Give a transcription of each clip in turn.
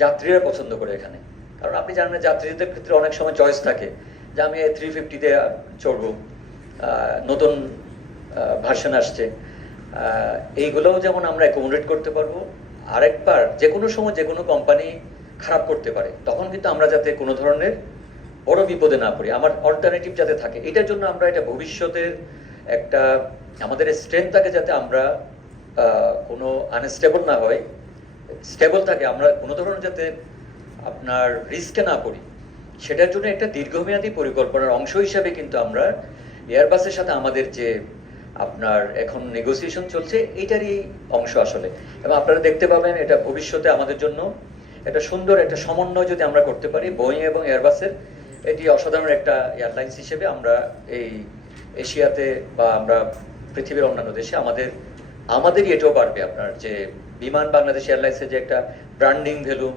যাত্রীরা পছন্দ করে এখানে। কারণ আপনি জানেন যাত্রীদের ক্ষেত্রে অনেক সময় চয়েস থাকে যে আমি থ্রি ফিফটিতে চড়বো নতুন ভার্সন আসছে। এইগুলোও যেমন আমরা অ্যাকোমোডেট করতে পারব, আরেকবার যে কোনো সময় যে কোনো কোম্পানি খারাপ করতে পারে, তখন কিন্তু আমরা যাতে কোনো ধরনের বড় বিপদে না পড়ি। আমার অল্টারনেটিভ যাতে থাকে, এটার জন্য আমরা এটা ভবিষ্যতের একটা, আমাদের স্ট্রেংথটাকে যাতে আমরা কোনো আনস্টেবল না হয় স্টেবল থাকে আমরা কোনো ধরনের যাতে আপনার রিস্কে না পড়ি সেটার জন্য একটা দীর্ঘমেয়াদী পরিকল্পনার অংশ হিসাবে কিন্তু আমরা এয়ারবাসের সাথে আমাদের যে আপনার এখন নেগোসিয়েশন চলছে এটারই অংশ আসলে। এবং আপনারা দেখতে পাবেন এটা ভবিষ্যতে আমাদের জন্য একটা সুন্দর, একটা সমন্বয় যদি আমরা করতে পারি বোয়িং এবং এয়ারবাসের এটি অসাধারণ একটা এয়ারলাইন্স হিসেবে আমরা এই এশিয়াতে বা আমরা পৃথিবীর অন্যান্য দেশে আমাদের, আমাদেরই এটাও বাড়বে আপনার যে বিমান বাংলাদেশ এয়ারলাইন্সের যে একটা ব্র্যান্ডিং ভ্যালু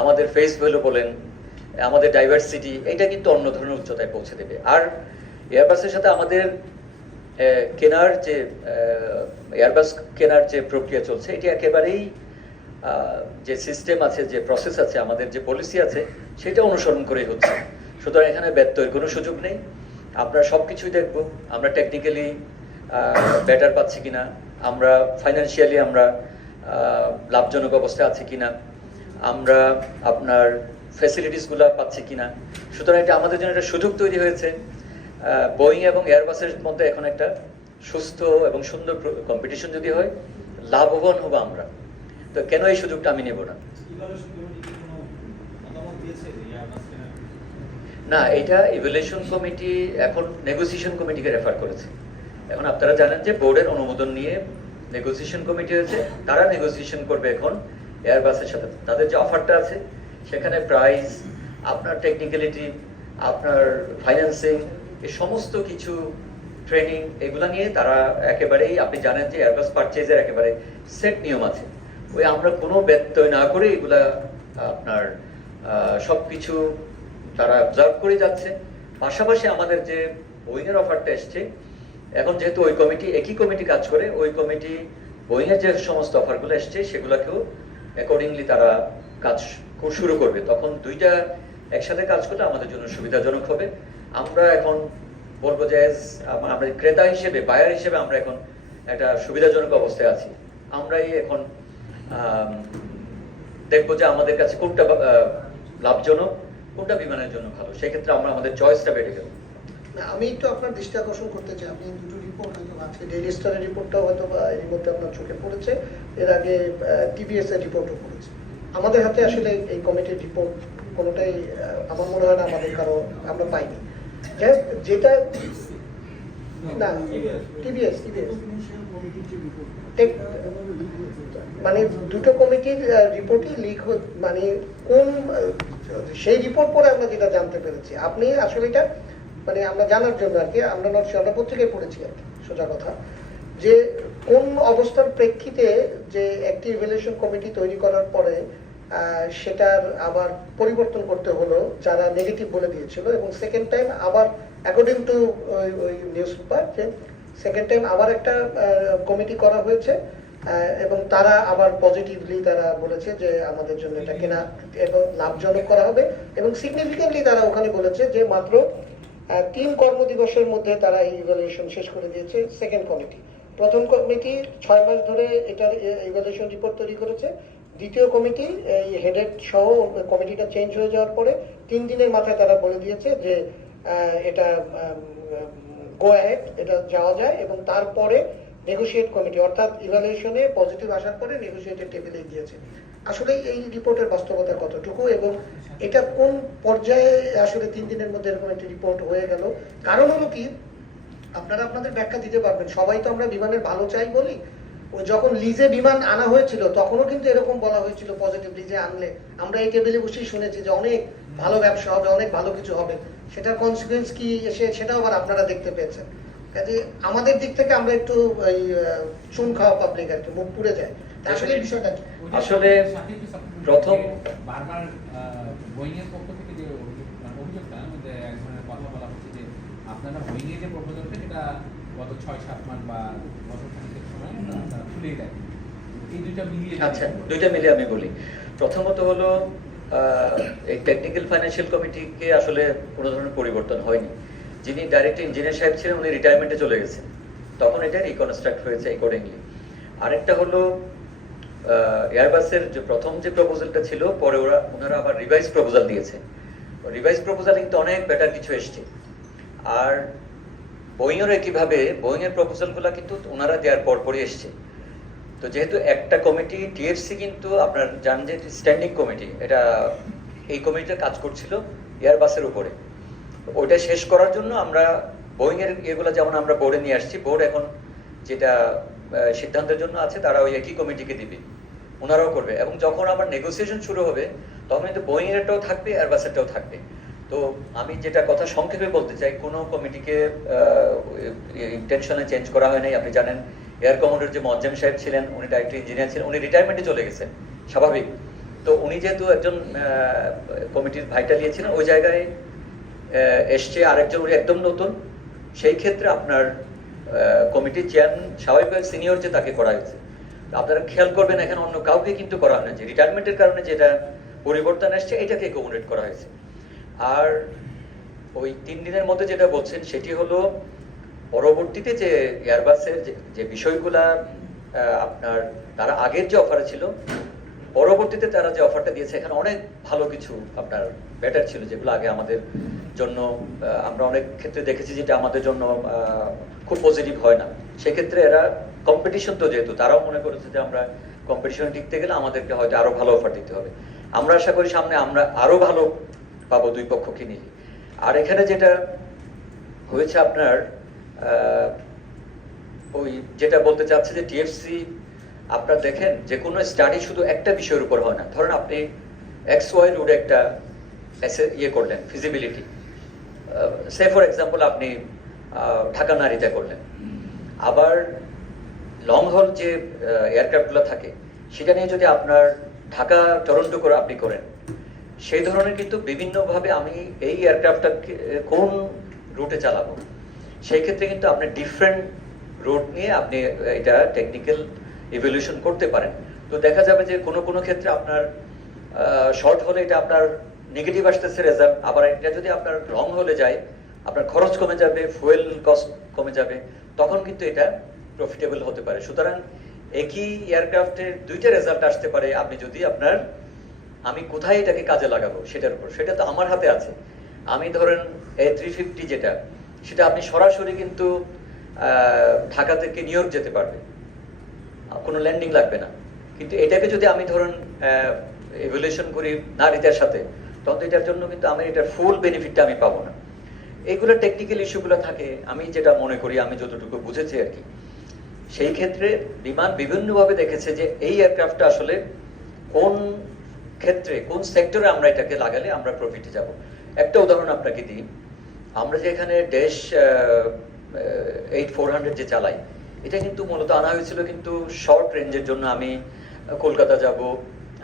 আমাদের ফেস ভ্যালু বলেন, আমাদের ডাইভার্সিটি এটা কিন্তু অন্য ধরনের উচ্চতায় পৌঁছে দেবে। আর এয়ারবাসের সাথে আমাদের কেনার যে এয়ারবাস কেনার যে প্রক্রিয়া চলছে, এটি একেবারেই যে সিস্টেম আছে, যে প্রসেস আছে, আমাদের যে পলিসি আছে, সেটা অনুসরণ করেই হচ্ছে। সুতরাং এখানে ব্যত্যয়ের কোনো সুযোগ নেই। আমরা সব কিছুই দেখব, আমরা টেকনিক্যালি বেটার পাচ্ছি কিনা, আমরা ফাইন্যান্সিয়ালি আমরা লাভজনক অবস্থায় আছে কিনা, আমরা আপনার ফ্যাসিলিটিসগুলো পাচ্ছি কিনা। সুতরাং এটা আমাদের জন্য একটা সুযোগ তৈরি হয়েছে। বোয়িং এবং এয়ারবাসের মধ্যে এখন একটা সুস্থ এবং সুন্দর কম্পিটিশন যদি হয়, লাভবান হব আমরা। তো কেন এই সুযোগটা আমি নেব না? না, এটা ইভ্যালুয়েশন কমিটি এখন নেগোসিয়েশন কমিটিকে রেফার করেছে। এখন আপনারা জানেন যে বোর্ডের অনুমোদন নিয়ে নেগোসিয়েশন কমিটি হয়েছে, তারা নেগোসিয়েশন করবে এখন এয়ারবাসের সাথে। তাদের যে অফারটা আছে, সেখানে প্রাইস আপনার টেকনিক্যালিটি আপনার ফাইন্যান্সিং এই সমস্ত কিছু ট্রেনিং এগুলা নিয়ে তারা একেবারেই, আপনি জানেন যে এয়ারবাস পারচেজের একেবারে সেট নিয়ম আছে। ওই আমরা কোনো ব্যত্যয় না করে এগুলা, আপনার সব কিছু তারা অবজার্ভ করে যাচ্ছে। পাশাপাশি আমাদের যে বোয়িংয়ের অফারটা এসছে এখন যেহেতু ওই কমিটি, একই কমিটি কাজ করে, ওই কমিটি বোয়িংয়ের যে সমস্ত অফারগুলো এসছে, সেগুলোকেও অ্যাকর্ডিংলি তারা কাজ শুরু করবে। তখন দুইটা একসাথে কাজ করলে আমাদের জন্য সুবিধাজনক হবে। আমরা এখন বলব যে আমরা ক্রেতা হিসেবে বায়ার হিসেবে আমরা এখন একটা সুবিধাজনক অবস্থায় আছি। আমরাই এখন দেখব যে আমাদের কাছে কোনটা লাভজনক, কোনটা বিমানের জন্য ভালো। সেক্ষেত্রে আমরা আমাদের চয়েসটা বেড়ে গেল আমি একটু আপনার দৃষ্টি আকর্ষণ করতে চাই। আপনি দুটো রিপোর্ট হয়তো আজকে ডেইলি স্টারের রিপোর্টটাও হয়তো বা এর মধ্যে আপনার চোখে পড়েছে। এর আগে টিভিএস এর রিপোর্টও পড়েছে। আমাদের হাতে আসলে এই কমিটির রিপোর্ট কোনোটাই আমার মনে হয় না আমাদের কারও, আমরা পাইনি। যেটা না টিভিএস টিভিএস মানে দুটো কমিটির রিপোর্টই লিক মানে কোন সেই রিপোর্ট পরে আমরা যেটা জানতে পেরেছি। আপনি আসলে এটা মানে আমরা জানার জন্য আর কি, আমরা নট আমরা পত্রিকায় পড়েছি আর কি সোজা কথা, যে কোন অবস্থার প্রেক্ষিতে যে একটি ইভ্যালুয়েশন কমিটি তৈরি করার পরে সেটার আবার পরিবর্তন করতে হলো, যারা নেগেটিভ বলে দিয়েছিল, এবং সেকেন্ড টাইম আবার অ্যাকর্ডিং টু ওই নিউজ পেপার যে সেকেন্ড টাইম আবার একটা কমিটি করা হয়েছে এবং তারা আবার পজিটিভলি তারা বলেছে যে আমাদের জন্য এটা কেনা এবং লাভজনক করা হবে, এবং সিগনিফিকেন্টলি তারা ওখানে বলেছে যে মাত্র তিন কর্মদিবসের মধ্যে তারা এই ইভ্যালুয়েশন শেষ করে দিয়েছে সেকেন্ড কমিটি প্রথম কমিটি ছয় মাস ধরে এটার ইভ্যালুয়েশন রিপোর্ট তৈরি করেছে। দ্বিতীয় কমিটি এই হেডেড সহ কমিটিটা চেঞ্জ হয়ে যাওয়ার পরে তিন দিনের মাথায় তারা বলে দিয়েছে যে এটা গো এটা যাওয়া যায় এবং তারপরে নেগোশিয়েট কমিটি অর্থাৎ ইভ্যালুয়েশনে পজিটিভ আসার পরে নেগোশিয়েটের টেবিলে গিয়েছে। আসলে এই রিপোর্টের বাস্তবতা কতটুকু এবং এটা কোন পর্যায়ে আসলে তিন দিনের মধ্যে এরকম একটি রিপোর্ট হয়ে গেল? কারণ হলো কি, আপনারা আপনাদের ব্যাখ্যা দিতে পারবেন। সবাই তো আমরা বিমানের ভালো চাই বলি। যখন লিজে বিমান আনা হয়েছিল, তখনও কিন্তু এরকম বলা হয়েছিল পজিটিভ লিজে আনলে। আমরা এই টেবিলে বসেই শুনেছি যে অনেক ভালো ব্যবসা হবে, অনেক ভালো কিছু হবে। সেটার কনসিকুয়েন্স কি এসে সেটাও আবার আপনারা দেখতে পেয়েছেন। কাজে আমাদের দিক থেকে আমরা একটু ওই চুন খাওয়া পাবলিক আর কি মুখ পুড়ে যায়। আসলে বিষয়টা কি? আসলে প্রথম বারবার বোয়িং এর পক্ষ থেকে যে মানে অভিযোগটা মধ্যে এক ধরনের কথা বলা হচ্ছে যে আপনারা বোয়িং এর যে প্রপোজালটা সেটা গত ছয় সাত মাস বা বছর খানিকের সময় আপনারা তুলেই দেন। এই দুইটা মিলিয়ে আচ্ছা। দুইটা মিলে আমি বলি। প্রথমত হলো আহ, এই টেকনিক্যাল ফাইন্যান্সিয়াল কমিটিকে আসলে কোনো ধরনের পরিবর্তন হয়নি। যিনি ডাইরেক্ট ইঞ্জিনিয়ার সাহেব ছিলেন, উনি রিটায়ারমেন্টে চলে গেছেন। তখন এটা রিকনস্ট্রাক্ট হয়েছে অ্যাকর্ডিংলি আরেকটা হলো এয়ারবাসের যে প্রথম যে প্রপোজালটা ছিল, পরে ওরা, ওনারা আবার রিভাইজ প্রপোজাল দিয়েছে। রিভাইজ প্রপোজাল কিন্তু অনেক বেটার কিছু এসছে। আর বোয়িংয়ের একইভাবে বোয়িংয়ের প্রপোজালগুলো কিন্তু ওনারা দেওয়ার পরপরই এসছে। তো যেহেতু একটা কমিটি টিএফসি কিন্তু আপনার জানেন যে স্ট্যান্ডিং কমিটি এটা এই কমিটিটা কাজ করছিল এয়ারবাসের উপরে। ওইটা শেষ করার জন্য আমরা বোয়িং এর এগুলো যেমন আমরা বোর্ডে নিয়ে আসছি, বোর্ড এখন যেটা সিদ্ধান্তের জন্য আছে, তারা ওই একই কমিটিকে দিবে, ওনারাও করবে। এবং যখন আমার নেগোসিয়েশন শুরু হবে, তখন কিন্তু বোয়িং এরটাও থাকবে এয়ারবাসেরটাও থাকবে। তো আমি যেটা কথা সংক্ষেপে বলতে চাই, কোনো কমিটিকে ইন্টেনশনে চেঞ্জ করা হয় নাই। আপনি জানেন এয়ার কমান্ডার যে মজ্জাম সাহেব ছিলেন, উনি ডাইরেক্টর ইঞ্জিনিয়ার ছিলেন, উনি রিটায়ারমেন্টে চলে গেছেন, স্বাভাবিক। তো উনি যেহেতু একজন কমিটির ভাইটা নিয়েছিলেন, ওই জায়গায় এসছে আরেকজন, উনি একদম নতুন। সেই ক্ষেত্রে আপনার কমিটির চেয়ারম্যান স্বাভাবিকভাবে সিনিয়র যে তাকে করা হয়েছে। আপনারা খেয়াল করবেন, এখানে অন্য কাউকে কিন্তু করা হয় না। যে রিটায়ারমেন্টের কারণে যেটা পরিবর্তন আসছে এটাকে অ্যাকোমোডেট করা হয়েছে। আর ওই তিন দিনের মধ্যে যেটা বলছেন, সেটি হলো পরবর্তীতে যে এয়ারবাসের যে বিষয়গুলা আপনার তারা আগের যে অফারে ছিল, পরবর্তীতে তারা যে অফারটা দিয়েছে, এখানে অনেক ভালো কিছু আপনার বেটার ছিল, যেগুলো আগে আমাদের জন্য আমরা অনেক ক্ষেত্রে দেখেছি যেটা আমাদের জন্য খুব পজিটিভ হয় না। সেক্ষেত্রে এরা কম্পিটিশন তো যেহেতু, তারাও মনে করেছে যে আমরা কম্পিটিশনে টিকতে গেলে আমাদেরকে হয়তো আরও ভালো অফার দিতে হবে। আমরা আশা করি সামনে আমরা আরও ভালো পাবো দুই পক্ষকে নিয়ে। আর এখানে যেটা হয়েছে আপনার ওই যেটা বলতে চাচ্ছে যে টিএফসি আপনার দেখেন যে কোনো স্টাডি শুধু একটা বিষয়ের উপর হয় না। ধরেন আপনি এক্স ওয়াই রোডে একটা ইয়ে করলেন ফিজিবিলিটি সে ফর এক্সাম্পল আপনি ঢাকা নারীতে করলেন। আবার লং হল যে এয়ারক্রাফটগুলো থাকে, সেটা নিয়ে যদি আপনার ঢাকা টরন্টো করে আপনি করেন, সেই ধরনের কিন্তু বিভিন্নভাবে আমি এই এয়ারক্রাফটটাকে কোন রুটে চালাবো, সেই ক্ষেত্রে কিন্তু আপনি ডিফারেন্ট রুট নিয়ে আপনি এটা টেকনিক্যাল ইভলিউশন করতে পারেন। তো দেখা যাবে যে কোনো কোনো ক্ষেত্রে আপনার শর্ট হলে এটা আপনার নেগেটিভ আসতেছে রেজাল্ট আবার এটা যদি আপনার লং হলে যায়, আপনার খরচ কমে যাবে ফুয়েল কস্ট কমে যাবে, তখন কিন্তু এটা প্রফিটেবল হতে পারে। সুতরাং একই এয়ারক্রাফটের দুইটা রেজাল্ট আসতে পারে, আপনি যদি আপনার, আমি কোথায় এটাকে কাজে লাগাবো সেটার উপর। সেটা তো আমার হাতে আছে। আমি ধরেন এ থ্রি ফিফটি যেটা, সেটা আপনি সরাসরি কিন্তু ঢাকা থেকে নিউ ইয়র্ক যেতে পারবে কোনো ল্যান্ডিং লাগবে না। কিন্তু এটাকে যদি আমি ধরুন ইভলিউশন করি নারীদের সাথে তখন এটার জন্য কিন্তু আমি এটার ফুল বেনিফিটটা আমি পাবো না। এইগুলো টেকনিক্যাল ইস্যুগুলো থাকে, আমি যেটা মনে করি, আমি যতটুকু বুঝেছি আর কি। সেই ক্ষেত্রে বিমান বিভিন্নভাবে দেখেছে যে এই এয়ারক্রাফটটা আসলে কোন ক্ষেত্রে, কোন সেক্টরে আমরা এটাকে লাগালে আমরা প্রফিটে যাব। একটা উদাহরণ আপনাকে দিই। আমরা যে এখানে ড্যাশ এইট ফোর হান্ড্রেড যে চালাই, এটা কিন্তু মূলত আনা হয়েছিল কিন্তু শর্ট রেঞ্জের জন্য আমি কলকাতা যাব,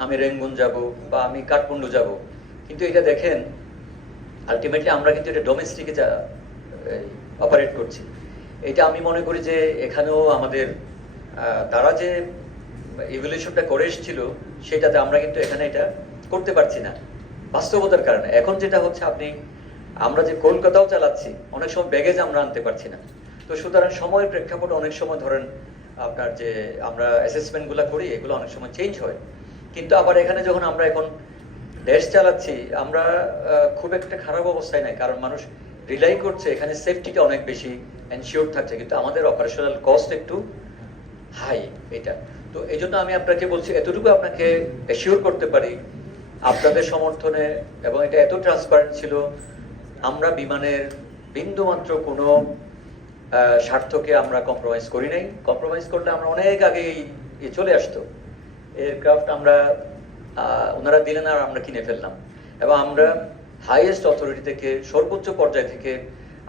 আমি রেঙ্গুন যাব বা আমি কাঠমান্ডু যাব। কিন্তু এটা দেখেন আলটিমেটলি আমরা কিন্তু এটা ডোমেস্টিকে যা অপারেট করছি। এটা আমি মনে করি যে এখানেও আমাদের তারা যে ইভলিউশনটা করে এসেছিল, সেটাতে আমরা কিন্তু এখানে এটা করতে পারছি না, বাস্তবতার কারণে। এখন যেটা হচ্ছে আপনি, আমরা যে কলকাতাও চালাচ্ছি, অনেক সময় ব্যাগেজ আমরা আনতে পারছি না। তো সুতরাং সময়ের প্রেক্ষাপটে অনেক সময় ধরেন, আপনার যে আমরা অ্যাসেসমেন্টগুলো করি, এগুলো অনেক সময় চেঞ্জ হয়। কিন্তু আবার এখানে যখন আমরা এখন দেশ চালাচ্ছি, আমরা খুব একটা খারাপ অবস্থায় নাই, কারণ মানুষ রিলাই করছে, এখানে সেফটিটা অনেক বেশি এনশিওর থাকছে, কিন্তু আমাদের অপারেশনাল কস্ট একটু হাই এটা। তো এই জন্য আমি আপনাকে বলছি, এতটুকু আপনাকে অ্যাসিওর করতে পারি, আপনাদের সমর্থনে, এবং এটা এত ট্রান্সপারেন্ট ছিল, আমরা বিমানের বিন্দুমাত্র কোনো স্বার্থকে আমরা কম্প্রোমাইজ করি নাই। কম্প্রোমাইজ করলে আমরা অনেক আগেই চলে আসতো। এয়ারক্রাফট আমরা ওনারা দিলেন আর আমরা কিনে ফেললাম। এবং আমরা হাইয়েস্ট অথরিটি থেকে, সর্বোচ্চ পর্যায় থেকে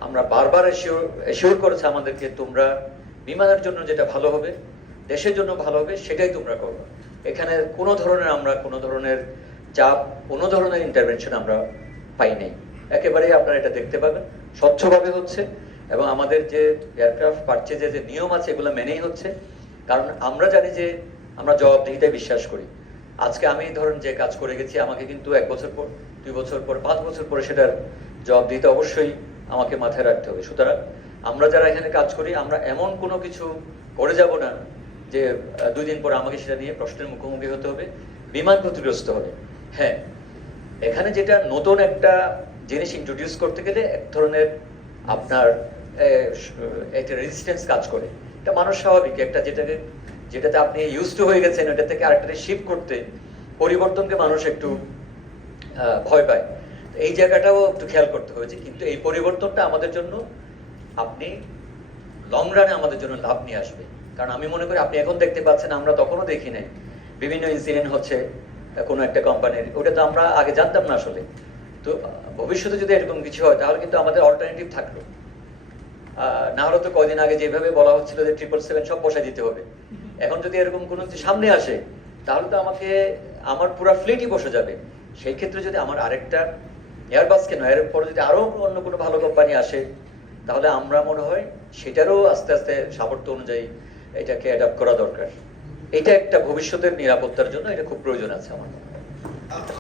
আমরা বারবার এসিওর এসিওর করেছে আমাদেরকে, তোমরা বিমানের জন্য যেটা ভালো হবে, দেশের জন্য ভালো হবে, সেটাই তোমরা করবে এখানে কোনো ধরনের আমরা, কোনো ধরনের চাপ, কোনো ধরনের ইন্টারভেনশন আমরা পাই নাই। একেবারেই আপনারা এটা দেখতে পাবেন। স্বচ্ছভাবে হচ্ছে, এবং আমাদের যে এয়ারক্রাফট পারচেজের যে নিয়ম আছে, এগুলো মেনেই হচ্ছে। কারণ আমরা জানি যে আমরা জবাবদিহিতায় বিশ্বাস করি। আজকে আমি ধরেন যে কাজ করে গেছি, আমাকে কিন্তু এক বছর পর, দুই বছর পর, পাঁচ বছর পরে সেটার জবাব দিতে অবশ্যই আমাকে মাথায় রাখতে হবে। সুতরাং আমরা যারা এখানে কাজ করি, আমরা এমন কোনো কিছু করে যাব না যে দুই দিন পর আমাকে সেটা নিয়ে প্রশ্নের মুখোমুখি হতে হবে, বিমান ক্ষতিগ্রস্ত হবে। হ্যাঁ এখানে যেটা নতুন একটা জিনিস ইন্ট্রোডিউস করতে গেলে এক ধরনের আপনার একটা রেজিস্ট্যান্স কাজ করে। এটা মানুষ স্বাভাবিক, একটা যেটাকে যেটাতে আপনি ইউজ টু হয়ে গেছেন, ওটা থেকে আরেকটা শিফট করতে পরিবর্তনকে মানুষ একটু ভয় পায়। এই জায়গাটাও একটু খেয়াল করতে হয়েছে কিন্তু এই পরিবর্তনটা আমাদের জন্য আপনি লং রানে আমাদের জন্য লাভ নিয়ে আসবে। কারণ আমি মনে করি আপনি এখন দেখতে পাচ্ছেন, আমরা তখনও দেখি নাই। বিভিন্ন ইনসিডেন্ট হচ্ছে কোনো একটা কোম্পানির ওটা তো আমরা আগে জানতাম না আসলে। তো ভবিষ্যতে যদি এরকম কিছু হয়, তাহলে কিন্তু আমাদের অল্টারনেটিভ থাকল। আহ, না হলে তো কদিন আগে যেভাবে বলা হচ্ছিল যে ট্রিপল সেভেন সব বসাই দিতে হবে। এখন যদি এরকম কোনো সামনে আসে তাহলে তো আমাকে আমার পুরো ফ্লিটই বসে যাবে। সেই ক্ষেত্রে যদি আমার আরেকটা এয়ারবাস কেন এর পরে যদি আরও অন্য কোনো ভালো কোম্পানি আসে তাহলে আমরা মনে হয় সেটারও আস্তে আস্তে সামর্থ্য অনুযায়ী এটাকে অ্যাডাপ্ট করা দরকার। এটা একটা ভবিষ্যতের নিরাপত্তার জন্য এটা খুব প্রয়োজন আছে আমার